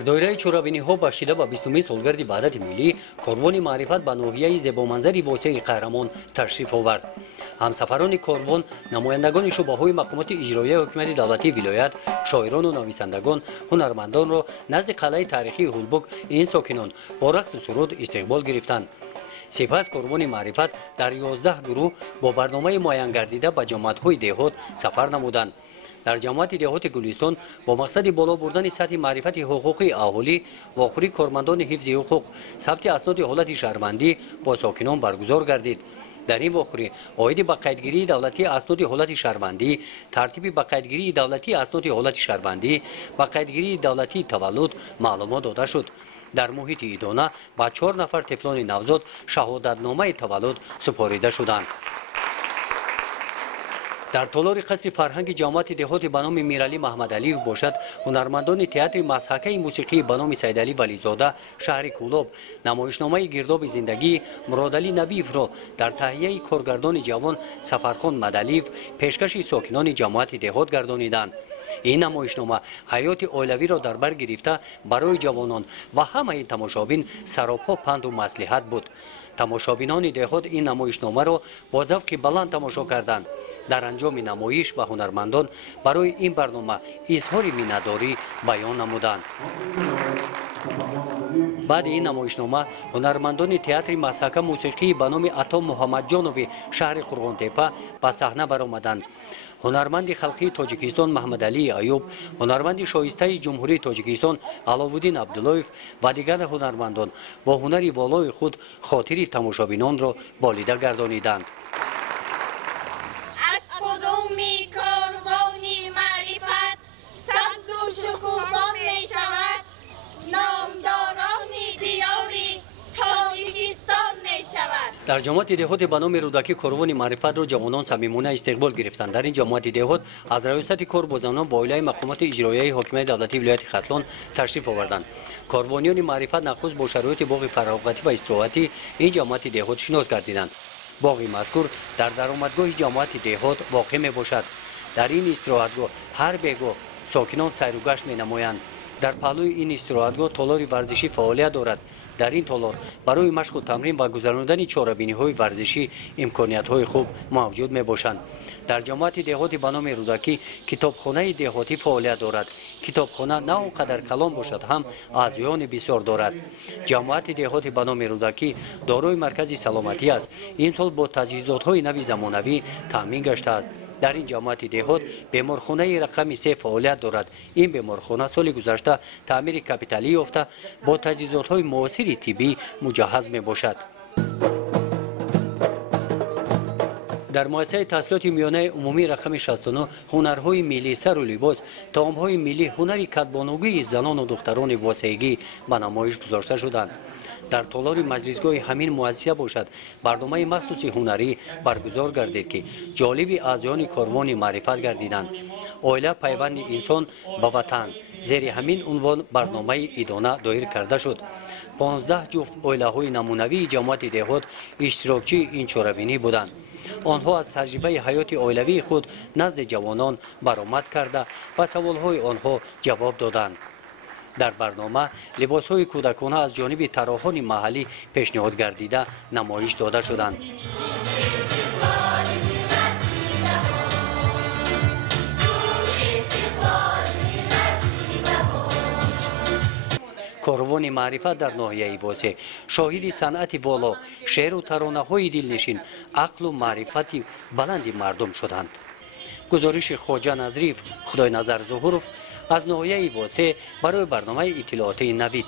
در دایره چورابینی‌ها بخشیده به 20مین سالگرد وحدت ملی کاروان معرفت به ناحیه زیبامنظر واسع قهرمان تشریف آورد. همسفران کاروان نمایندگان شعبه‌های مقامات اجرایی حکومت دولتی ولایت، شاعران و نویسندگان، هنرمندان را نزد قلعه تاریخی هولبوک این ساکنان با رقص و سرود استقبال گرفتند. سپس کاروان معرفت در 11 گروه با برنامه معین گردیده به جماعت‌های دهات سفر نمودند. در جماعت دهات گلستان با مقصد بالا بردن سطح معرفت حقوقی اهالی و آخری کارمندان حفظ حقوق ثبت اسناد حالت شهروندی با ساکنان برگزار گردید. در این واخری عاید به قیدگیری دولتی اسناد حالت شهروندی، ترتیب به قیدگیری دولتی اسناد حالت شهروندی، به قیدگیری دولتی تولد معلومات داده شد. در محیط ایدانه با 4 نفر طفلان نوزاد شهادتنامه تولد سپاریده شدند. در تالار قصر فرهنگ جماعت دهات به نام میرعلی محمد علی باشد، هنرمندان تئاتر مسحکه موسیقی به نام سیدعلی ولیزاده شهر کولاب نمایشنامه گرداب زندگی مرادعلی نبیف را در تهیه کارگردان جوان سفرخان مدلیف پیشکش ساکنان جماعت دهات گردانیدند. این نمایشنامه حیات عائلوی را در بر گرفته برای جوانان و همه تماشابین سراپا پند و مصلحت بود. تماشابینان دهات این نمایشنامه را با ذوق بلند تماشا کردند. در انجام نمایش و هنرمندان برای این برنامه اظهار مینه‌داری بیان نمودند. بعد این نمایشنامه هنرمندان تئاتر مسحکه موسیقی به نام عطا محمد جانوی شهر خرغانتپه به صحنه برآمدند. هنرمند خلقی تاجیکستان محمد علی ایوب، هنرمند شایسته جمهوری تاجیکستان علاءالدین عبداللهیف و دیگر هنرمندان با هنر والای خود خاطر تماشابینان را بالیده گردانیدند. در جماعت دهات به نام رودکی کاروان معرفت را جوانان صمیمانه استقبال گرفتند. در این جماعت دهات از ریاست کار با زنان با عائله مقامات اجرایی حاکمیت دولتی ولایت ختلان تشریف آوردند. کاروانیان معرفت نخست با شرایط باغ فراغتی و استراحتی این جماعت دهات شناس گردیدند. باغ مذکور در درآمدگاه جماعت دهات واقع می باشد. در این استراحتگاه هر بیگاه ساکنان سیر و گشت می نمایند. در پهلوی این استراحتگاه تالار ورزشی فعالیت دارد. در این تالار برای مشق و تمرین و گذراندن چهاربینی‌های ورزشی امکانیت‌های خوب موجود می‌باشند. در جماعت دهات به نام رودکی کتابخانه دهاتی فعالیت دارد. کتابخانه نه آنقدر کلان باشد هم اعضایان بسیار دارد. جماعت دهات به نام رودکی دارای مرکز سلامتی است. این سال با تجهیزات‌های نوی زمانوی تامین گشته است. در این جماعت دهات بیمارخانه رقم 3 فعالیت دارد. این بیمارخانه سال گذشته تعمیر کاپیتالی یافته با تجهیزات‌های معاصر طبی مجهز می باشد. در مؤسسه تحصیلات میانه عمومی رقم 69 هنرهای ملی سر و لباس، طعام‌های ملی، هنر کدبانوگی زنان و دختران واسعگی به نمایش گذاشته شدند. در تالار مجلسگاه همین مؤسسه باشد برنامه مخصوصی هنری برگزار گردید که جالب اعضایان کاروان معرفت گردیدند. عائله پیوند انسان به وطن زیر همین عنوان برنامه ایدانه دایر کرده شد. 15 جفت عائله‌های نمونوی جماعت دهات اشتراکچی این چهاربینی بودند. آنها از تجربه حیات عائلوی خود نزد جوانان برآمد کرده و سوالهای آنها جواب دادند. در برنامه لباس‌های کودکانه از جانب طراحان محلی پیشنهاد گردیده نمایش داده شدند. کاروان معرفت در ناحیه واسع شاهد صنعت والا، شعر و ترانه‌های دلنشین، عقل و معرفت بلند مردم شدند. گزارش خواجه نظریف خدای نظر ظهورов از ناحیه واسع برای برنامه اطلاعاتی نوید.